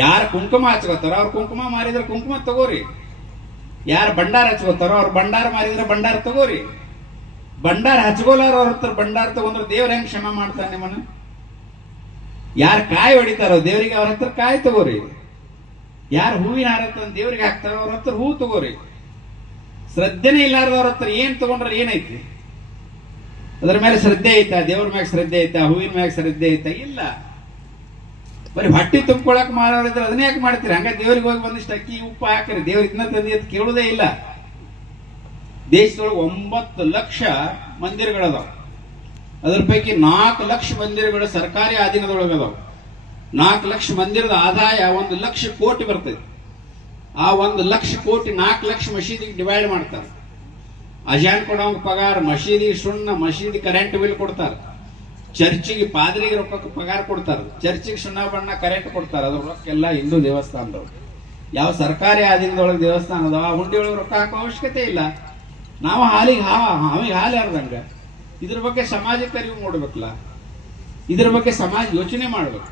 ಯಾರು ಕುಂಕುಮ ಹಚ್ಕೋತಾರ ಅವ್ರ ಕುಂಕುಮ ಮಾರಿದ್ರೆ ಕುಂಕುಮ ತಗೋರಿ. ಯಾರು ಭಂಡಾರ ಹಚ್ಕೋತಾರೋ ಅವ್ರು ಭಂಡಾರ ಮಾರಿದ್ರೆ ಭಂಡಾರ ತಗೋರಿ. ಭಂಡಾರ ಹಚ್ಕೋಲಾರ ಅವ್ರ ಹತ್ರ ಭಂಡಾರ ತಗೊಂಡ್ರೆ ದೇವ್ರ ಹೆಂಗ್ ಕ್ಷಮ ಮಾಡ್ತಾನೆ ನಿಮ್ಮನ್ನ? ಯಾರು ಕಾಯಿ ಹೊಡಿತಾರೋ ದೇವರಿಗೆ ಅವ್ರ ಹತ್ರ ಕಾಯಿ ತಗೋರಿ. ಯಾರು ಹೂವಿನ ಹಾರ ತಂದು ದೇವ್ರಿಗೆ ಹಾಕ್ತಾರೋ ಅವ್ರ ಹತ್ರ ಹೂ ತಗೋರಿ. ಶ್ರದ್ಧೆನೇ ಇಲ್ಲಾರ್ದವ್ರ ಹತ್ರ ಏನ್ ತಗೊಂಡ್ರೆ ಏನೈತಿ? ಅದ್ರ ಮೇಲೆ ಶ್ರದ್ಧೆ ಐತಾ? ದೇವ್ರ ಮ್ಯಾಗ ಶ್ರದ್ಧೆ ಐತಾ? ಹೂವಿನ ಮ್ಯಾಗ ಶ್ರದ್ಧೆ ಐತಾ? ಇಲ್ಲ. ಬರೀ ಹೊಟ್ಟಿ ತುಂಬ್ಕೊಳಕ್ ಮಾರಿದ್ರೆ ಅದನ್ನೇ ಯಾಕೆ ಮಾಡ್ತೀರಿ? ಹಂಗ ದೇವ್ರಿಗೆ ಹೋಗಿ ಬಂದಿಷ್ಟು ಅಕ್ಕಿ ಉಪ್ಪು ಹಾಕಿರಿ, ದೇವ್ರ ಇದನ್ನ ತಂದಿ ಅಂತ ಕೇಳುವುದೇ ಇಲ್ಲ. ದೇಶದೊಳಗೆ 9 ಲಕ್ಷ ಮಂದಿರಗಳದಾವ. ಅದ್ರ ಪೈಕಿ 4 ಲಕ್ಷ ಮಂದಿರಗಳು ಸರ್ಕಾರಿ ಅಧೀನದೊಳಗದಾವ. 4 ಲಕ್ಷ ಮಂದಿರದ ಆದಾಯ 1 ಲಕ್ಷ ಕೋಟಿ ಬರ್ತದೆ. ಆ 1 ಲಕ್ಷ ಕೋಟಿ 4 ಲಕ್ಷ ಮಸೀದಿಗೆ ಡಿವೈಡ್ ಮಾಡ್ತಾರೆ. ಅಜಾನ್ ಕೊಡೋಂಗ್ ಪಗಾರ, ಮಸೀದಿ ಸುಣ್ಣ, ಮಸೀದಿ ಕರೆಂಟ್ ಬಿಲ್ ಕೊಡ್ತಾರೆ. ಚರ್ಚಿಗೆ ಪಾದ್ರಿಗೆ ರೊಕ್ಕ ಪಗಾರ ಕೊಡ್ತಾರೆ. ಚರ್ಚಿಗೆ ಸುಣ್ಣ ಬಣ್ಣ ಕರೆಂಟ್ ಕೊಡ್ತಾರೆ. ಅದ್ರ ರೊಕ್ಕ ಎಲ್ಲ ಹಿಂದೂ ದೇವಸ್ಥಾನದವ್ರು. ಯಾವ ಸರ್ಕಾರಿ ಅಧೀನದೊಳಗೆ ದೇವಸ್ಥಾನ ಅದಾವ ಆ ಹುಂಡಿ ಒಳಗೆ ರೊಕ್ಕ ಹಾಕೋ ಅವಶ್ಯಕತೆ ಇಲ್ಲ. ನಾವು ಹಾಲಿಗೆ ಹಾಲು ಯಾರ್ದಂಗ. ಇದ್ರ ಬಗ್ಗೆ ಸಮಾಜಕ್ಕೆ ಅರಿವು ಮೂಡ್ಬೇಕಲ್ಲ. ಇದ್ರ ಬಗ್ಗೆ ಸಮಾಜ ಯೋಚನೆ ಮಾಡ್ಬೇಕು.